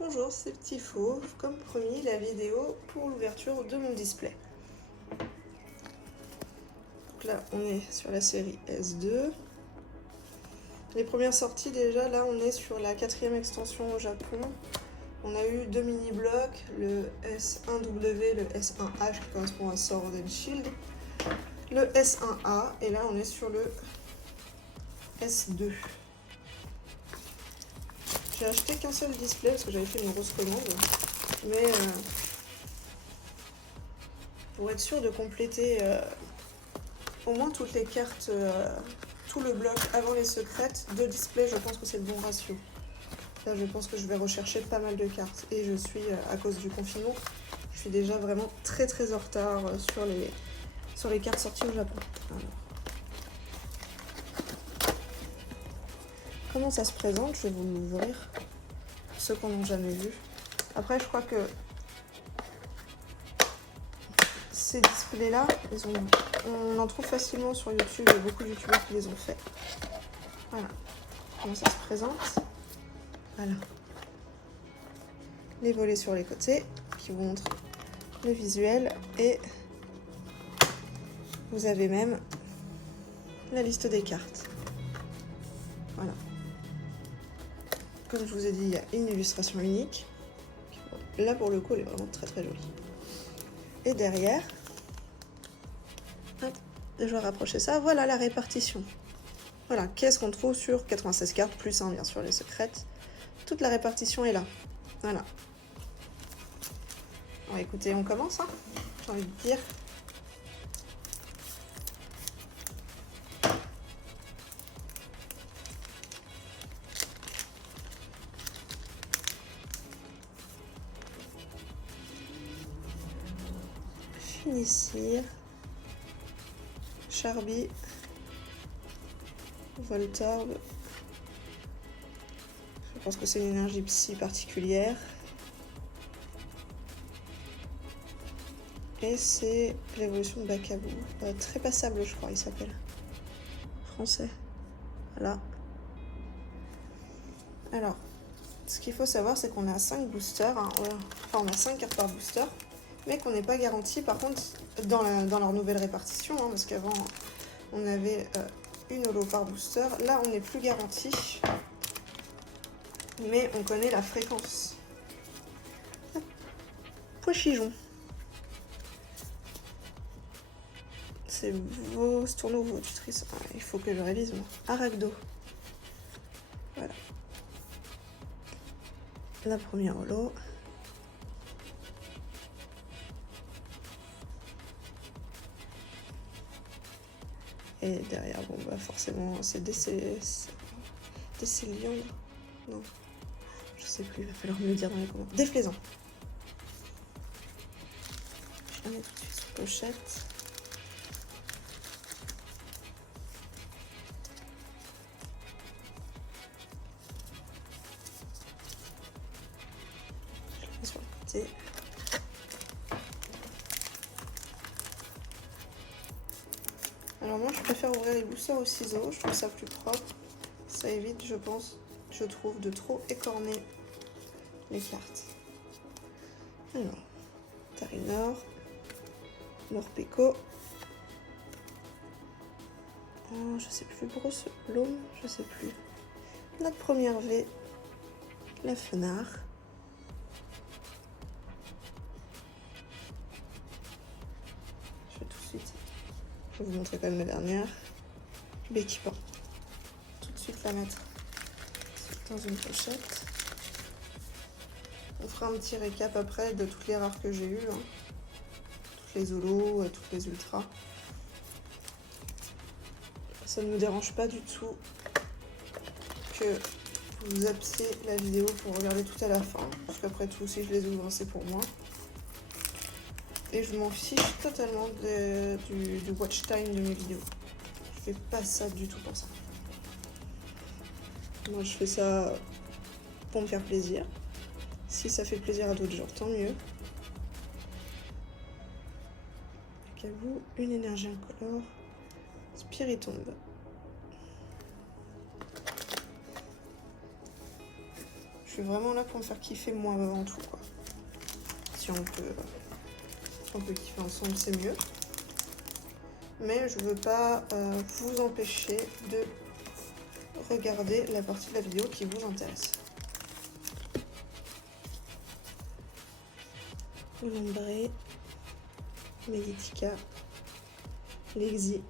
Bonjour, c'est Petit Fauve, comme promis la vidéo pour l'ouverture de mon display. Donc là on est sur la série S2. Les premières sorties déjà, là on est sur la 4e extension au Japon. On a eu deux mini-blocs, le S1W, le S1H qui correspond à Sword and Shield, le S1A et là on est sur le S2. J'ai acheté qu'un seul display parce que j'avais fait une grosse commande, mais pour être sûr de compléter au moins toutes les cartes, tout le bloc avant les secrètes, deux displays, je pense que c'est le bon ratio. Là, je pense que je vais rechercher pas mal de cartes et je suis, à cause du confinement, je suis déjà vraiment très en retard sur les cartes sorties au Japon. Alors. Comment ça se présente? Je vais vous l'ouvrir, pour ceux qu'on n'a jamais vu. Après, je crois que ces displays-là, on en trouve facilement sur YouTube, il y a beaucoup de youtubeurs qui les ont fait. Voilà, comment ça se présente. Voilà. Les volets sur les côtés, qui vous montrent le visuel, et vous avez même la liste des cartes. Voilà. Comme je vous ai dit, il y a une illustration unique. Là, pour le coup, elle est vraiment très jolie. Et derrière, hop, je vais rapprocher ça, voilà la répartition. Voilà, qu'est-ce qu'on trouve sur 96 cartes, plus 1 bien sûr les secrètes. Toute la répartition est là. Voilà. Bon, écoutez, on commence, hein, j'ai envie de dire. Finissir, Charby, Voltorb. Je pense que c'est une énergie psy particulière. Et c'est l'évolution de Bakabou. Très passable, je crois, il s'appelle. Français. Voilà. Alors, ce qu'il faut savoir, c'est qu'on a 5 boosters. Hein. Enfin, on a 5 cartes par booster. Mais qu'on n'est pas garanti, par contre, dans leur nouvelle répartition. Hein, parce qu'avant, on avait une holo par booster. Là, on n'est plus garanti. Mais on connaît la fréquence. Poichijon. C'est vos tourneaux, vos tutrices. Ah, il faut que je révise, moi. Aragdo. Voilà. La première holo. Et derrière, bon, bah forcément, c'est Décéliandre. Non. Je sais plus, il va falloir me le dire dans les commentaires. Déflaisant. Je la mets tout de suite sur pochette. Je la mets sur le côté. Alors moi, je préfère ouvrir les boosters au ciseau. Je trouve ça plus propre. Ça évite, je trouve, de trop écorner les cartes. Alors, Tarinor, Morpeko, oh, je sais plus, Brosse L'Homme, je sais plus. Notre première V, la Fenard. Je vais tout de suite, je vais vous montrer quand même la dernière. Béquipan. Tout de suite la mettre dans une pochette. On fera un petit récap après de toutes les rares que j'ai eues. Hein. Toutes les holos, toutes les ultras. Ça ne me dérange pas du tout que vous zappiez la vidéo pour regarder tout à la fin. Parce qu'après tout, si je les ouvre, c'est pour moi. Et je m'en fiche totalement du watch time de mes vidéos. Je fais pas ça du tout pour ça. Moi, je fais ça pour me faire plaisir. Si ça fait plaisir à d'autres gens, tant mieux. À vous, une énergie incolore. Spiritombe. Je suis vraiment là pour me faire kiffer moi avant tout, quoi. Si on peut kiffer ensemble, c'est mieux. Mais je veux pas vous empêcher de regarder la partie de la vidéo qui vous intéresse. L'ombré, Meditica, Lexi.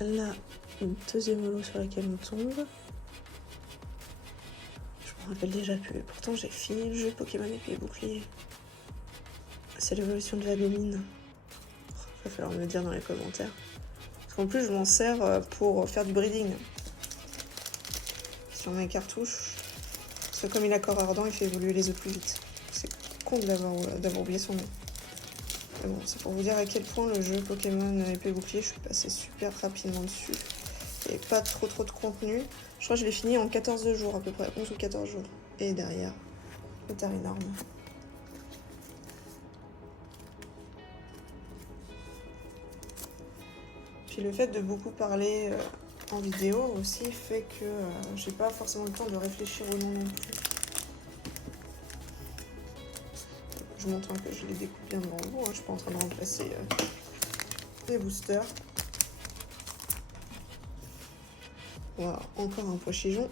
Là, une deuxième holo sur laquelle on tombe. Je me rappelle déjà plus. Pourtant, j'ai fini le jeu Pokémon épée et bouclier. C'est l'évolution de la Vagomine. Il va falloir me le dire dans les commentaires. Parce qu'en plus, je m'en sers pour faire du breeding. Sur mes cartouches. Parce que comme il a corps ardent, il fait évoluer les œufs plus vite. C'est con d'avoir oublié son nom. Mais bon, c'est pour vous dire à quel point le jeu Pokémon épée et bouclier, je suis passée super rapidement dessus. Et pas trop de contenu. Je crois que je l'ai fini en 14 jours à peu près, 11 ou 14 jours. Et derrière, retard énorme. Puis le fait de beaucoup parler en vidéo aussi fait que j'ai pas forcément le temps de réfléchir au nom non plus. Je montre un peu, je les découpe bien devant vous, hein. Je suis pas en train de remplacer les boosters. Voilà, encore un pois-chigeon.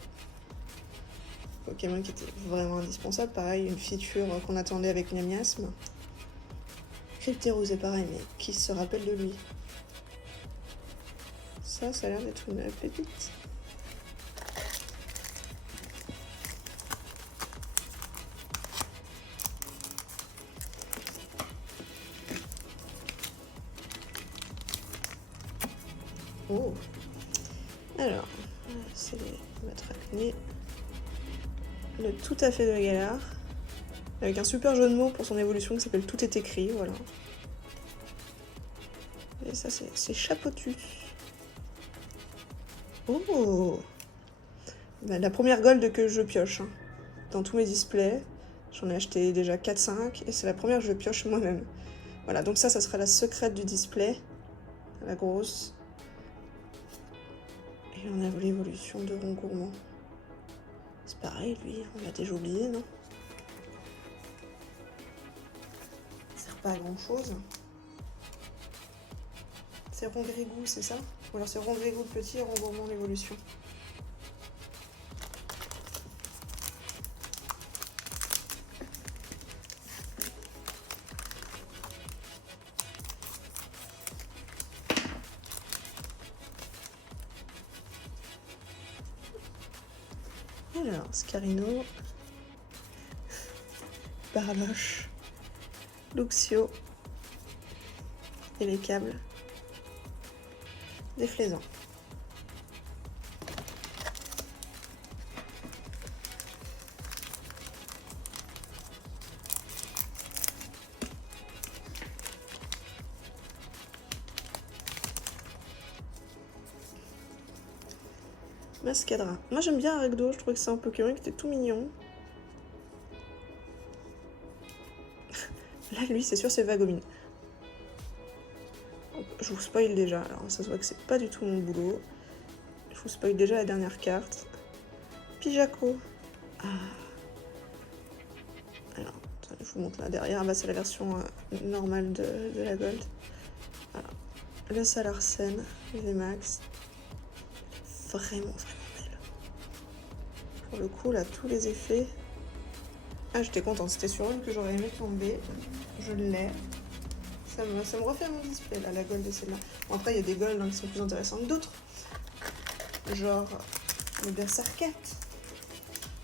Pokémon qui était vraiment indispensable. Pareil, une feature qu'on attendait avec Miamiasme. Cryptéro, c'est pareil, mais qui se rappelle de lui? Ça a l'air d'être une pépite. Oh! Alors, c'est mettre acné. Le tout à fait de Galar. Avec un super jeu de mots pour son évolution qui s'appelle Tout est écrit, voilà. Et ça, c'est Chapotus. Oh! Ben, la première gold que je pioche, hein, dans tous mes displays. J'en ai acheté déjà 4-5 et c'est la première que je pioche moi-même. Voilà, donc ça sera la secrète du display. La grosse. Et on a l'évolution de Rond Gourmand. C'est pareil, lui, on l'a déjà oublié, non? Ça sert pas à grand chose. C'est Rongrigou, c'est ça? Ou alors c'est Rongrigou le petit et Rond Gourmand l'évolution. Alors, Scarino, Barloche, Luxio et les câbles, déflaisant. Mascadra. Moi j'aime bien Aregdo, je trouvais que c'est un Pokémon qui était tout mignon. Là lui c'est sûr c'est Vagomine. Je vous spoil déjà, alors ça se voit que c'est pas du tout mon boulot. Je vous spoil déjà la dernière carte. Pijaco. Ah. Alors, attendez, je vous montre là derrière, bah, c'est la version normale de la Gold. Voilà. Le Salarsen, VMAX. Vraiment belle. Pour le coup, là, tous les effets. Ah, j'étais contente. C'était sur une que j'aurais aimé tomber. Je l'ai. Ça me refait mon display, là, la gold de celle-là. Bon, après, il y a des golds qui sont plus intéressantes que d'autres. Genre le Berserkette.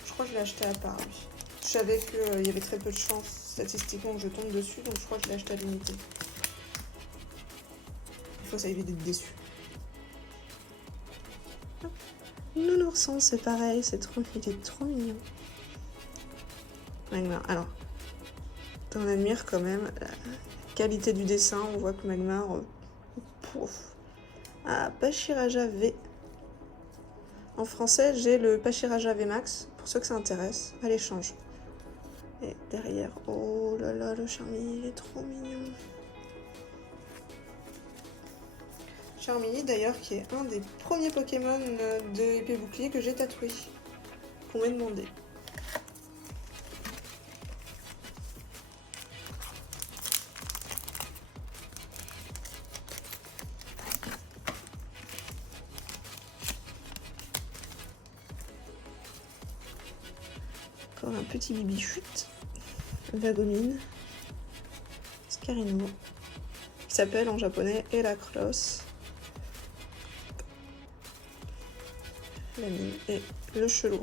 Je crois que je l'ai acheté à part, lui. Je savais qu'il y avait très peu de chances, statistiquement, que je tombe dessus, donc je crois que je l'ai acheté à l'unité. Il faut ça éviter d'être déçu. Nounourson, c'est pareil, il est trop mignon. Magmar, alors, on admire quand même la qualité du dessin, on voit que Magmar, pouf. Ah, Pachiraja V. En français, j'ai le Pachiraja VMAX, pour ceux que ça intéresse, à l'échange. Et derrière, oh là là, le Charmy, il est trop mignon. Charmeleon d'ailleurs, qui est un des premiers Pokémon de épée bouclier que j'ai tatoué, qu'on m'a demandé. Encore un petit bibichute, Vagomine, Scarino, qui s'appelle en japonais Heracross, la mine et le chelours.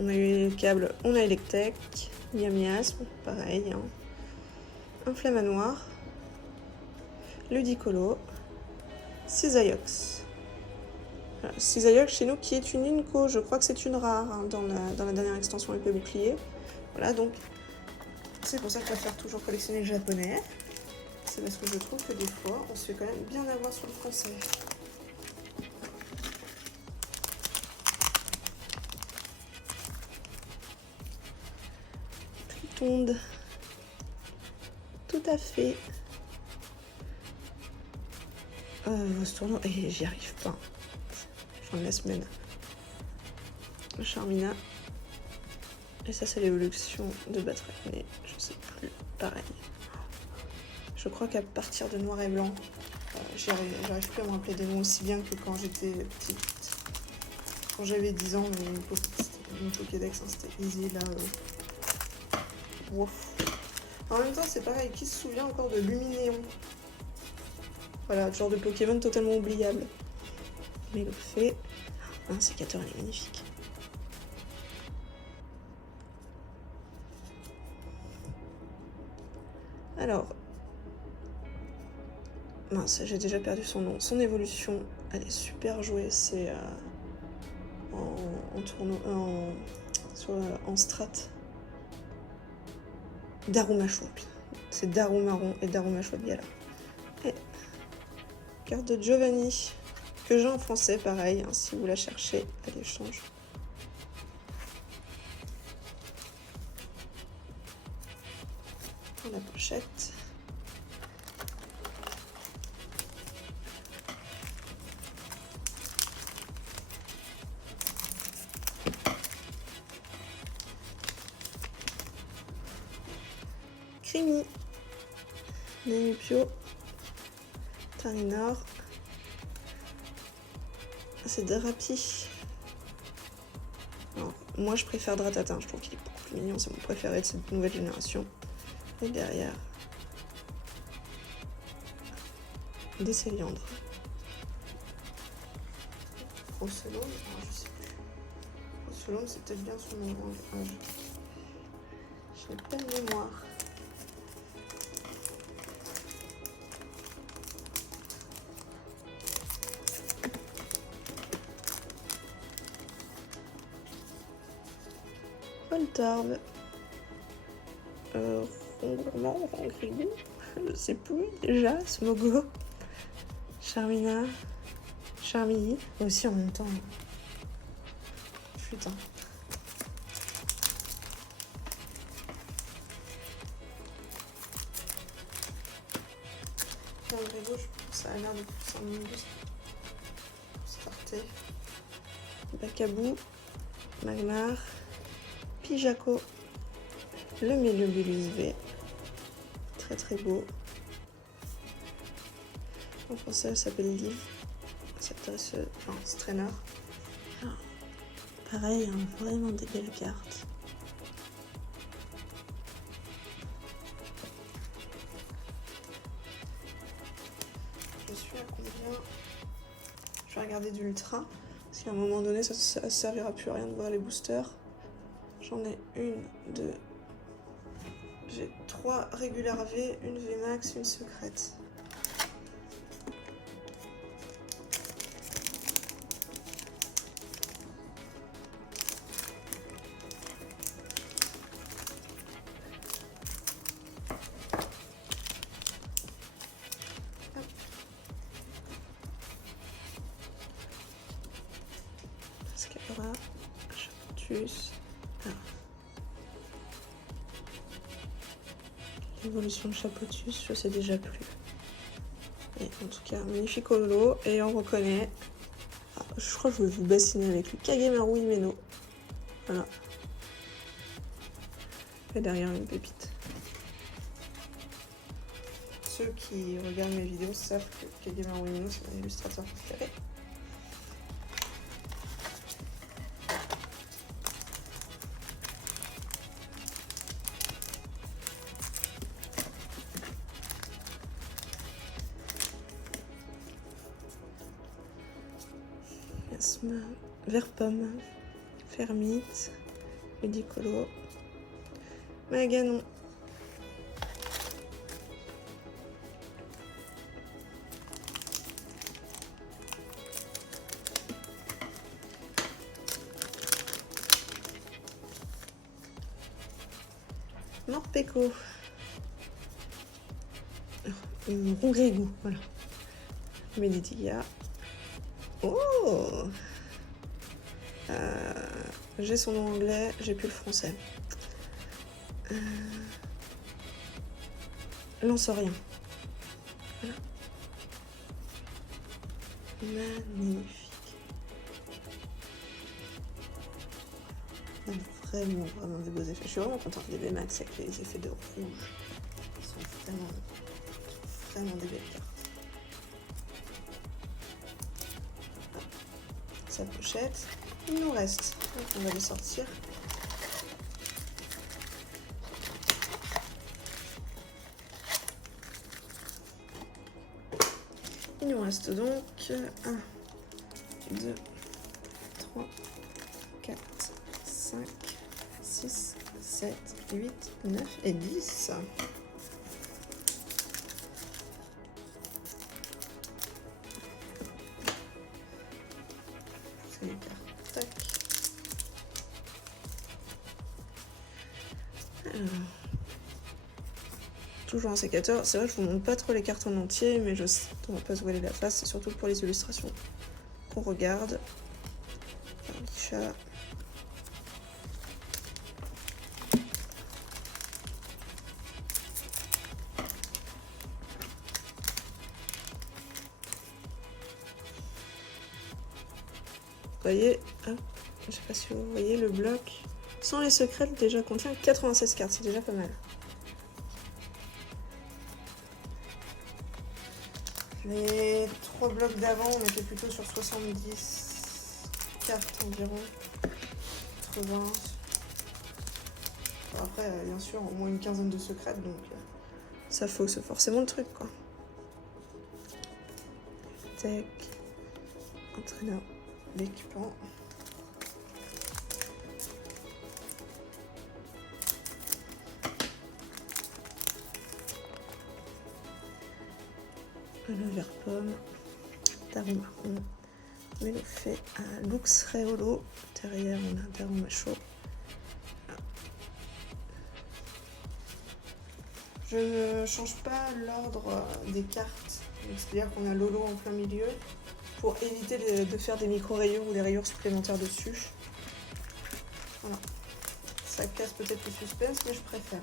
On a eu le câble, on a Electek, Miasme, pareil, hein. Un Flamanoir, Ludicolo, Cisaiox. Voilà, Cisaiox chez nous qui est une Inco, je crois que c'est une rare hein, dans la dernière extension épée bouclier. Voilà, donc c'est pour ça que je préfère toujours collectionner le japonais. C'est parce que je trouve que des fois, on se fait quand même bien avoir sur le français. Tritonde. Tout à fait. Ce tournoi, et j'y arrive pas. Fin de la semaine. Charmina. Et ça, c'est l'évolution de Batrac, mais je sais plus. Pareil. Je crois qu'à partir de noir et blanc, j'arrive plus à me rappeler des noms aussi bien que quand j'étais petite. Quand j'avais 10 ans, mon Pokédex, hein, c'était easy là. Wow. En même temps, c'est pareil, qui se souvient encore de Luminéon? Voilà, genre de Pokémon totalement oubliable. Mais le fait... Un sécateur, il est magnifique. Alors... Mince, j'ai déjà perdu son nom. Son évolution, elle est super jouée. C'est en strat. Darumachou. C'est Darumaron et Darumachou de Gala. Et carte de Giovanni, que j'ai en français, pareil, hein, si vous la cherchez à l'échange. Pour la pochette. Crimi, Nenupio, Tarinor, c'est Drapi. Alors, moi je préfère Dratatin, je trouve qu'il est beaucoup plus mignon, c'est mon préféré de cette nouvelle génération. Et derrière, des Céliandres. Roselon, je sais plus. Roselon, c'est peut-être bien son nom. Je n'ai pas de mémoire. Voltorb, Rongourmand, Rongrigou, je sais plus déjà, Smogo, Charmina, Charmilly, aussi en même temps. Putain. Rongrigou, ça a l'air de plus en mieux starter. Bacabou, Magmar, Pijaco, le Mélobulus V, très très beau. En français, elle s'appelle Liv, Strainer. Ah, pareil, hein, vraiment des belles cartes. Je suis à combien? Je vais regarder d'ultra, parce qu'à un moment donné, ça ne servira plus à rien de voir les boosters. J'en ai une, deux. J'ai 3 régulières V, une VMAX, une secrète. Hop. Sakura, Chapotus. Alors. L'évolution de Chapotus, je sais déjà plus. Et en tout cas, magnifique holo. Et on reconnaît. Ah, je crois que je vais vous bassiner avec lui. Kagemaru Himeno. Voilà. Et derrière une pépite. Ceux qui regardent mes vidéos savent que Kagemaru Himeno, c'est mon illustrateur préféré. Vert pomme, Fermite, Ludicolo, Maganon. Morpeko. Rongrégou, voilà. Meditiga. Oh! J'ai son nom anglais, j'ai plus le français. Lansorien. Voilà. Magnifique. Vraiment des beaux effets. Je suis vraiment contente des VMAX avec les effets de rouge. Ils sont vraiment des belles cartes. Sa pochette. Il nous reste. Donc on va les sortir. Il nous reste donc 1, 2, 3, 4, 5, 6, 7, 8, 9 et 10. C'est les cartes. Tac. Alors. Toujours un sécateur. C'est vrai que je vous montre pas trop les cartes en entier, mais je sais qu'on va pas se voiler la face. C'est surtout pour les illustrations qu'on regarde. Chat. Vous voyez, hop, je sais pas si vous voyez le bloc. Sans les secrets, déjà contient 96 cartes, c'est déjà pas mal. Les 3 blocs d'avant, on était plutôt sur 70 cartes environ. 80. Après, bien sûr, au moins une quinzaine de secrètes, donc ça fausse forcément le truc, quoi. Tech, entraîneur, l'équipement. Le vert pomme, Tarot marron, Melofé, un Lux Réolo. Derrière, on a un Tarot macho. Je ne change pas l'ordre des cartes, c'est-à-dire qu'on a Lolo en plein milieu pour éviter de faire des micro-rayures ou des rayures supplémentaires dessus. Voilà. Ça casse peut-être le suspense, mais je préfère.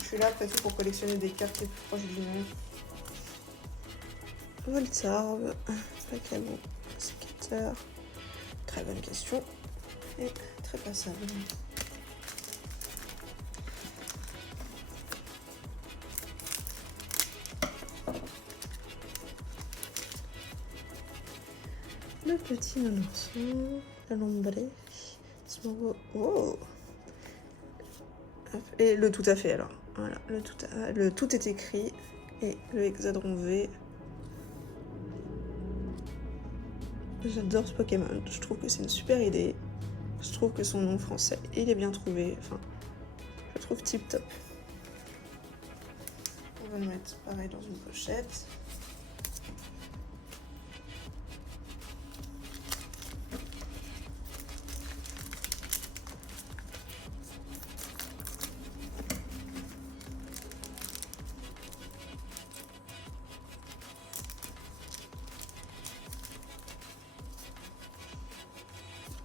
Je suis là après tout pour collectionner des cartes les plus proches du nom. Voltarbe, Pacabo, sécateur. Très bonne question et très passable. Le petit nourson, la lombrée, oh. Et le tout à fait alors. Voilà, le tout est écrit et le hexadron V. J'adore ce Pokémon, je trouve que c'est une super idée. Je trouve que son nom français, il est bien trouvé. Enfin, je le trouve tip top. On va le mettre pareil dans une pochette.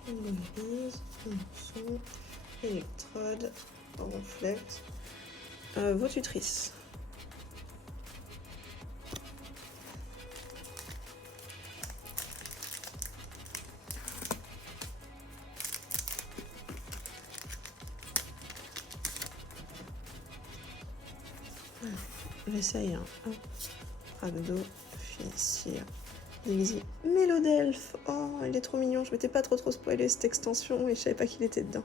une brise, un son, électrode, ronflette, votutrice. Voilà. J'essaye un Fragdo, Finissir, Dixie, Mélodelphe. Oh, il est trop mignon. Je m'étais pas trop spoilé cette extension et je savais pas qu'il était dedans.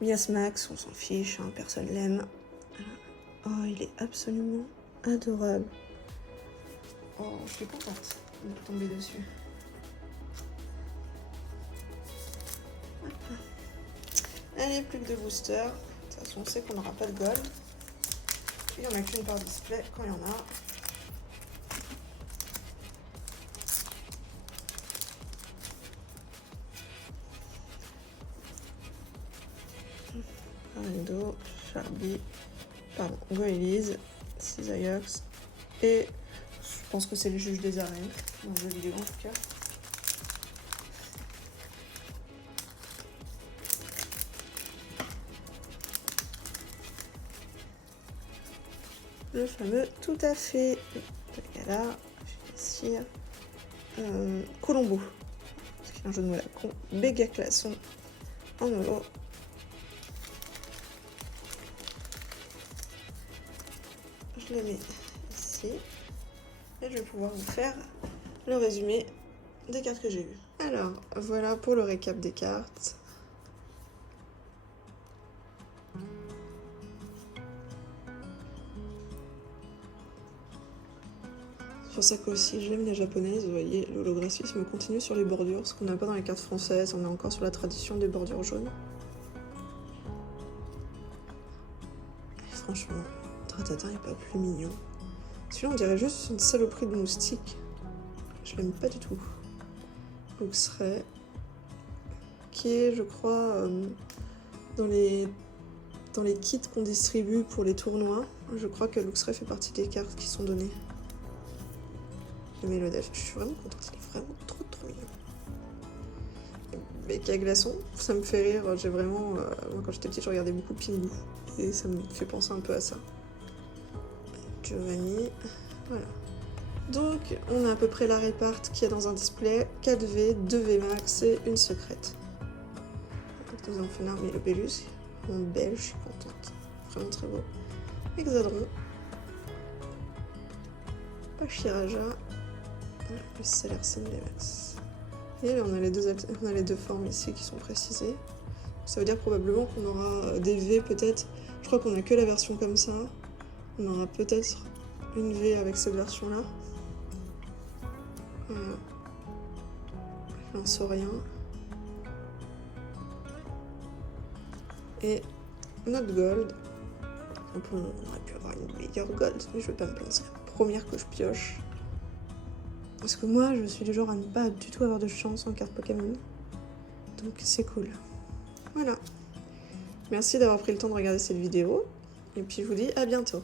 Miasmax, on s'en fiche, hein, personne l'aime. Oh, il est absolument adorable. Oh, je suis contente de tomber dessus. Allez, plus que 2 boosters. De toute façon, on sait qu'on n'aura pas de gold. Il n'y en a qu'une par display quand il y en a. Arendo, Charby, pardon, Goélise, Cisaiox et je pense que c'est le juge des arènes dans le jeu vidéo en tout cas. Le fameux tout à fait de Gala, Finissir, Colombo, parce qu'il y a un jeu de mots à la con, Béga Classon en holo. Je les mets ici et je vais pouvoir vous faire le résumé des cartes que j'ai eues. Alors voilà pour le récap des cartes. Sur ça aussi, j'aime les japonaises, vous voyez, l'holographisme continue sur les bordures, ce qu'on n'a pas dans les cartes françaises, on est encore sur la tradition des bordures jaunes. Et franchement, Ratata n'est pas plus mignon. Celui-là, on dirait juste une saloperie de moustique. Je l'aime pas du tout. Luxray, qui est, je crois, dans les kits qu'on distribue pour les tournois. Je crois que Luxray fait partie des cartes qui sont données. Le Mélodelphe, je suis vraiment contente, il est vraiment trop mignon. Béca Glaçon, ça me fait rire, j'ai vraiment... moi quand j'étais petite, je regardais beaucoup Pingu, et ça me fait penser un peu à ça. Giovanni, voilà. Donc, on a à peu près la réparte qu'il y a dans un display, 4V, 2V max et une secrète. Donc, nous avons fait un Mélobellus, vraiment belle, je suis contente, vraiment très beau. Hexadron, Pachiraja, le Salercine Max. Et là, on a les deux formes ici qui sont précisées. Ça veut dire probablement qu'on aura des V peut-être. Je crois qu'on a que la version comme ça. On aura peut-être une V avec cette version-là. Un saurien. Et notre gold. On aurait pu avoir une meilleure gold, mais je vais pas me plaindre. C'est la première que je pioche. Parce que moi, je suis du genre à ne pas du tout avoir de chance en carte Pokémon. Donc c'est cool. Voilà. Merci d'avoir pris le temps de regarder cette vidéo. Et puis je vous dis à bientôt.